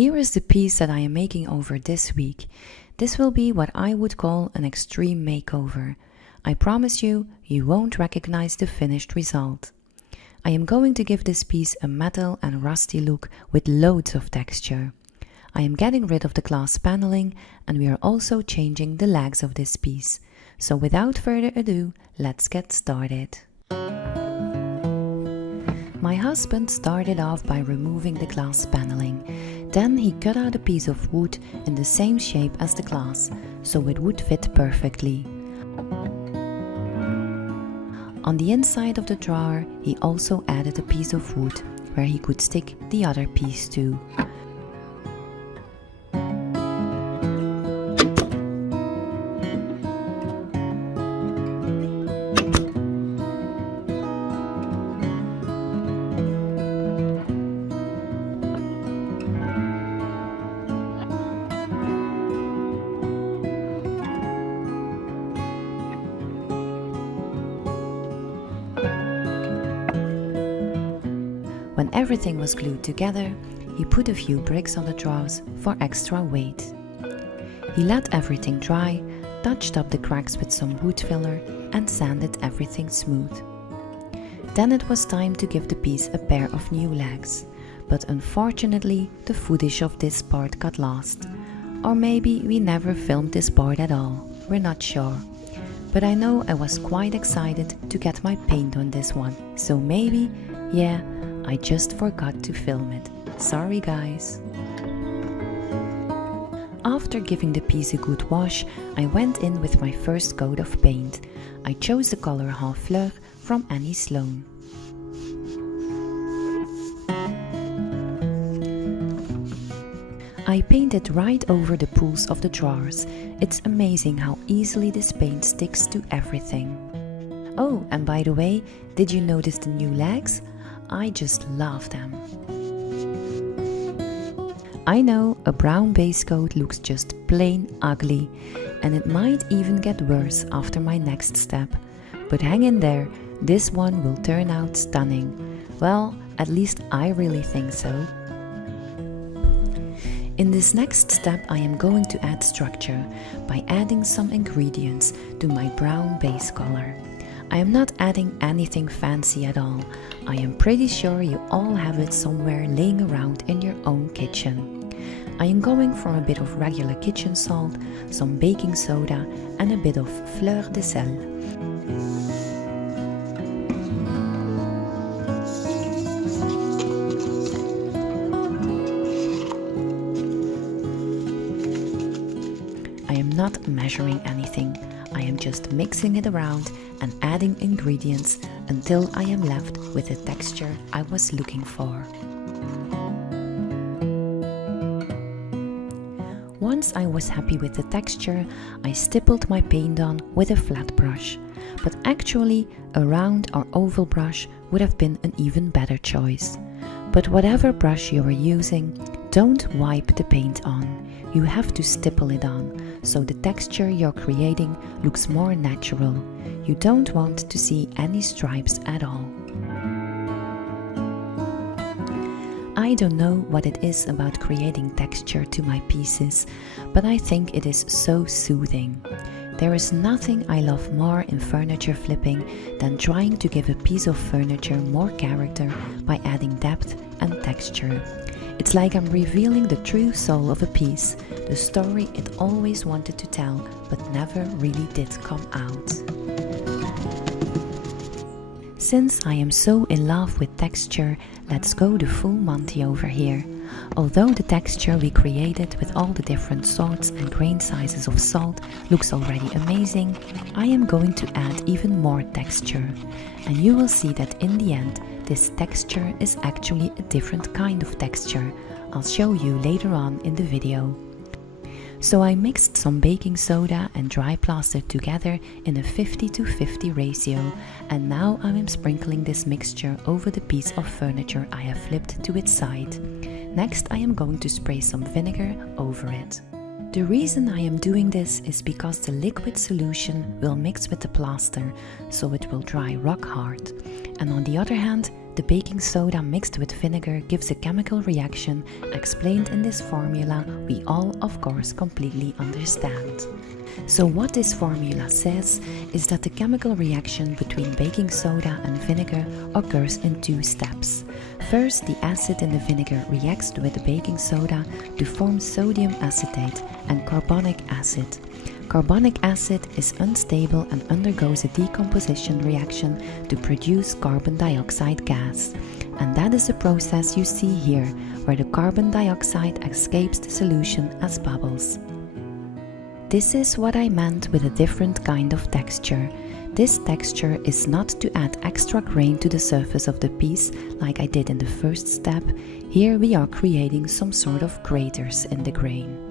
Here is the piece that I am making over this week. This will be what I would call an extreme makeover. I promise you, you won't recognize the finished result. I am going to give this piece a metal and rusty look with loads of texture. I am getting rid of the glass paneling, and we are also changing the legs of this piece. So without further ado, let's get started. My husband started off by removing the glass paneling. Then he cut out a piece of wood in the same shape as the glass, so it would fit perfectly. On the inside of the drawer, he also added a piece of wood where he could stick the other piece to. When everything was glued together, he put a few bricks on the drawers for extra weight. He let everything dry, touched up the cracks with some wood filler and sanded everything smooth. Then it was time to give the piece a pair of new legs, but unfortunately the footage of this part got lost. Or maybe we never filmed this part at all, we're not sure. But I know I was quite excited to get my paint on this one, so maybe, yeah, I just forgot to film it. Sorry guys. After giving the piece a good wash, I went in with my first coat of paint. I chose the color Honfleur from Annie Sloan. I painted right over the pulls of the drawers. It's amazing how easily this paint sticks to everything. Oh, and by the way, did you notice the new legs? I just love them. I know a brown base coat looks just plain ugly, and it might even get worse after my next step. But hang in there, this one will turn out stunning. Well, at least I really think so. In this next step, I am going to add structure by adding some ingredients to my brown base color. I am not adding anything fancy at all. I am pretty sure you all have it somewhere laying around in your own kitchen. I am going for a bit of regular kitchen salt, some baking soda and a bit of Fleur de sel. I am not measuring anything. I am just mixing it around and adding ingredients until I am left with the texture I was looking for. Once I was happy with the texture, I stippled my paint on with a flat brush. But actually, a round or oval brush would have been an even better choice. But whatever brush you are using, don't wipe the paint on. You have to stipple it on, so the texture you're creating looks more natural. You don't want to see any stripes at all. I don't know what it is about creating texture to my pieces, but I think it is so soothing. There is nothing I love more in furniture flipping than trying to give a piece of furniture more character by adding depth and texture. It's like I'm revealing the true soul of a piece, the story it always wanted to tell but never really did come out. Since I am so in love with texture, let's go the full Monty over here. Although the texture we created with all the different sorts and grain sizes of salt looks already amazing, I am going to add even more texture. And you will see that in the end, this texture is actually a different kind of texture. I'll show you later on in the video. So I mixed some baking soda and dry plaster together in a 50-50 ratio, and now I am sprinkling this mixture over the piece of furniture I have flipped to its side. Next I am going to spray some vinegar over it. The reason I am doing this is because the liquid solution will mix with the plaster, so it will dry rock hard. And on the other hand, the the baking soda mixed with vinegar gives a chemical reaction explained in this formula we all, of course, completely understand. So what this formula says is that the chemical reaction between baking soda and vinegar occurs in 2 steps. First, the acid in the vinegar reacts with the baking soda to form sodium acetate and carbonic acid. Carbonic acid is unstable and undergoes a decomposition reaction to produce carbon dioxide gas. And that is the process you see here, where the carbon dioxide escapes the solution as bubbles. This is what I meant with a different kind of texture. This texture is not to add extra grain to the surface of the piece like I did in the first step. Here we are creating some sort of craters in the grain.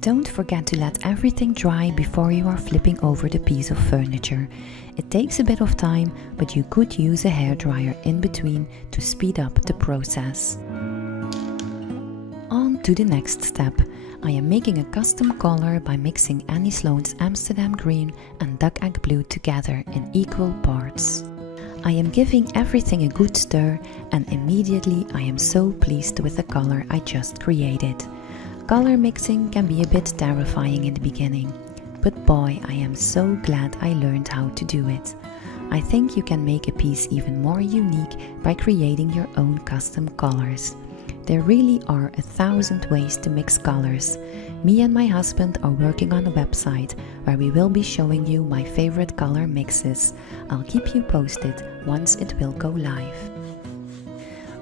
Don't forget to let everything dry before you are flipping over the piece of furniture. It takes a bit of time, but you could use a hairdryer in between to speed up the process. On to the next step. I am making a custom color by mixing Annie Sloan's Amsterdam green and duck egg blue together in equal parts. I am giving everything a good stir, and immediately I am so pleased with the color I just created. Color mixing can be a bit terrifying in the beginning, but boy, I am so glad I learned how to do it. I think you can make a piece even more unique by creating your own custom colors. There really are 1,000 ways to mix colors. Me and my husband are working on a website where we will be showing you my favorite color mixes. I'll keep you posted once it will go live.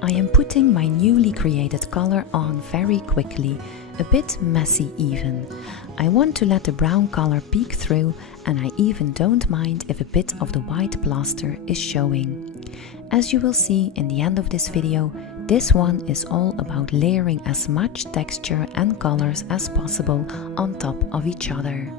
I am putting my newly created color on very quickly, a bit messy even. I want to let the brown color peek through, and I even don't mind if a bit of the white plaster is showing. As you will see in the end of this video, this one is all about layering as much texture and colors as possible on top of each other.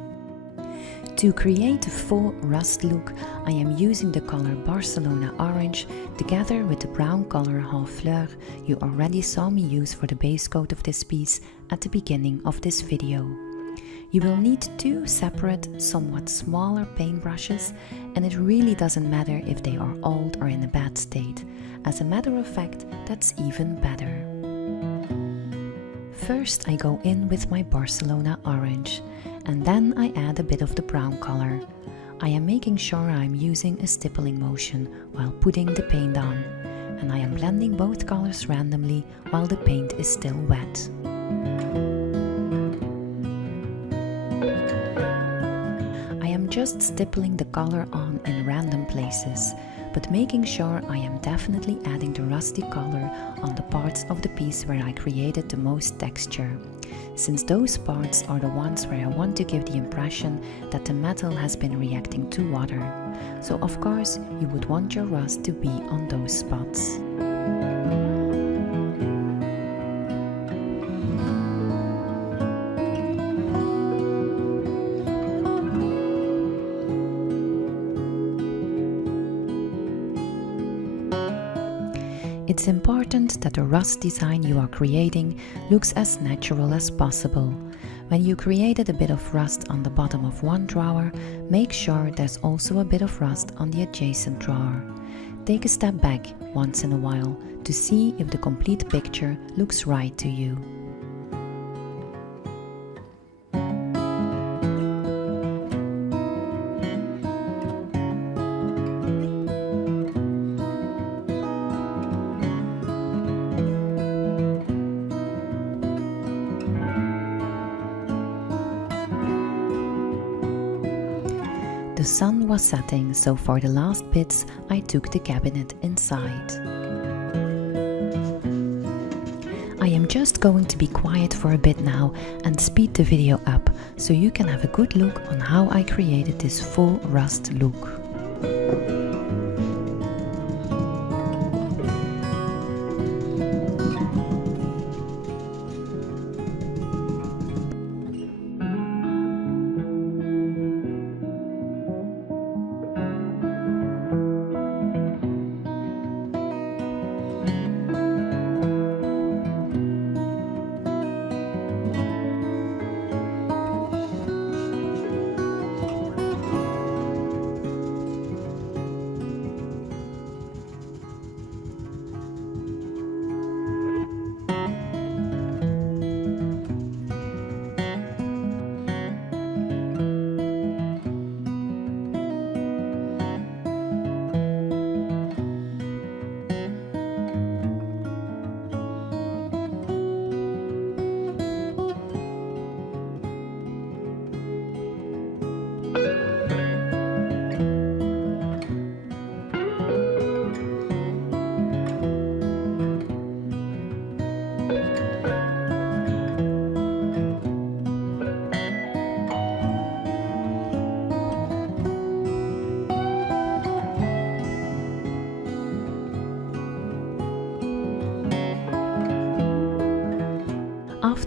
To create a faux rust look, I am using the color Barcelona orange together with the brown color Honfleur you already saw me use for the base coat of this piece at the beginning of this video. You will need 2 separate, somewhat smaller paintbrushes, and it really doesn't matter if they are old or in a bad state. As a matter of fact, that's even better. First I go in with my Barcelona orange, and then I add a bit of the brown color. I am making sure I'm using a stippling motion while putting the paint on, and I am blending both colors randomly while the paint is still wet. I am just stippling the color on in random places, but making sure I am definitely adding the rusty color on the parts of the piece where I created the most texture, since those parts are the ones where I want to give the impression that the metal has been reacting to water. So of course you would want your rust to be on those spots. It's important that the rust design you are creating looks as natural as possible. When you created a bit of rust on the bottom of one drawer, make sure there's also a bit of rust on the adjacent drawer. Take a step back once in a while to see if the complete picture looks right to you. The sun was setting, so for the last bits I took the cabinet inside. I am just going to be quiet for a bit now and speed the video up so you can have a good look on how I created this faux rust look.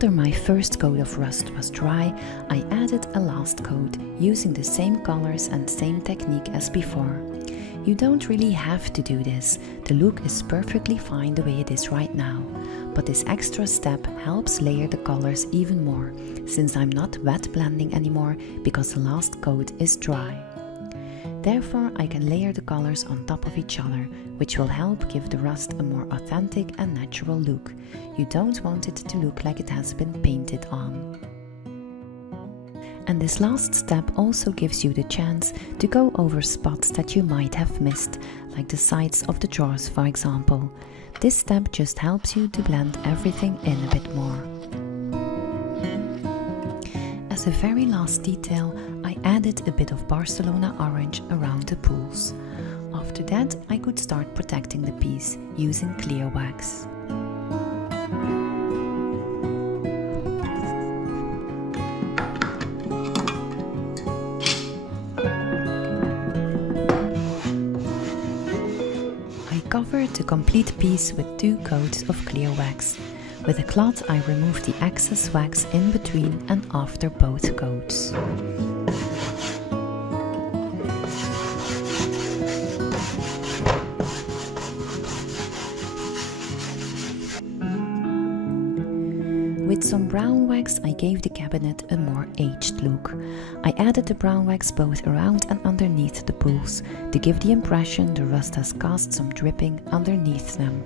After my first coat of rust was dry, I added a last coat using the same colors and same technique as before. You don't really have to do this, the look is perfectly fine the way it is right now, but this extra step helps layer the colors even more, since I'm not wet blending anymore because the last coat is dry. Therefore, I can layer the colors on top of each other, which will help give the rust a more authentic and natural look. You don't want it to look like it has been painted on. And this last step also gives you the chance to go over spots that you might have missed, like the sides of the drawers, for example. This step just helps you to blend everything in a bit more. As a very last detail, I added a bit of Barcelona orange around the pools. After that, I could start protecting the piece using clear wax. I covered the complete piece with 2 coats of clear wax. With a cloth, I removed the excess wax in between and after both coats. With some brown wax, I gave the cabinet a more aged look. I added the brown wax both around and underneath the pools to give the impression the rust has caused some dripping underneath them.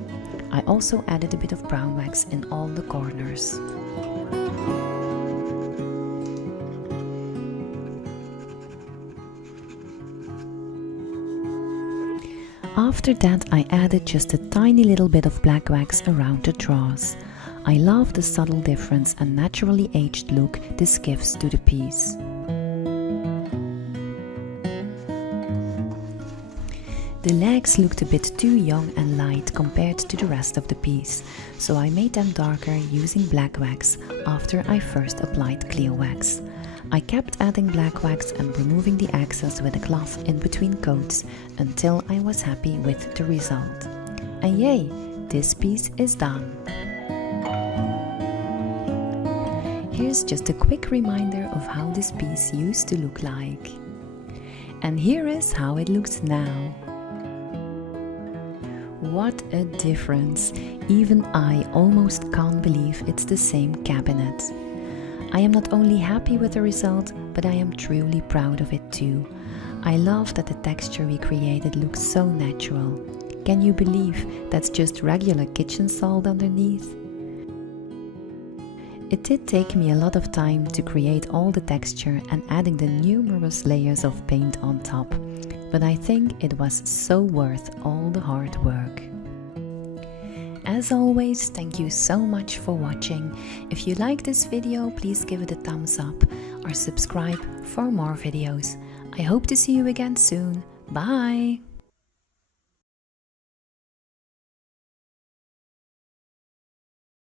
I also added a bit of brown wax in all the corners. After that, I added just a tiny little bit of black wax around the drawers. I love the subtle difference and naturally aged look this gives to the piece. The legs looked a bit too young and light compared to the rest of the piece, so I made them darker using black wax after I first applied clear wax. I kept adding black wax and removing the excess with a cloth in between coats until I was happy with the result. And yay, this piece is done! Here's just a quick reminder of how this piece used to look like. And here is how it looks now. What a difference! Even I almost can't believe it's the same cabinet. I am not only happy with the result, but I am truly proud of it too. I love that the texture we created looks so natural. Can you believe that's just regular kitchen salt underneath? It did take me a lot of time to create all the texture and adding the numerous layers of paint on top, but I think it was so worth all the hard work. As always, thank you so much for watching. If you like this video, please give it a thumbs up or subscribe for more videos. I hope to see you again soon. Bye!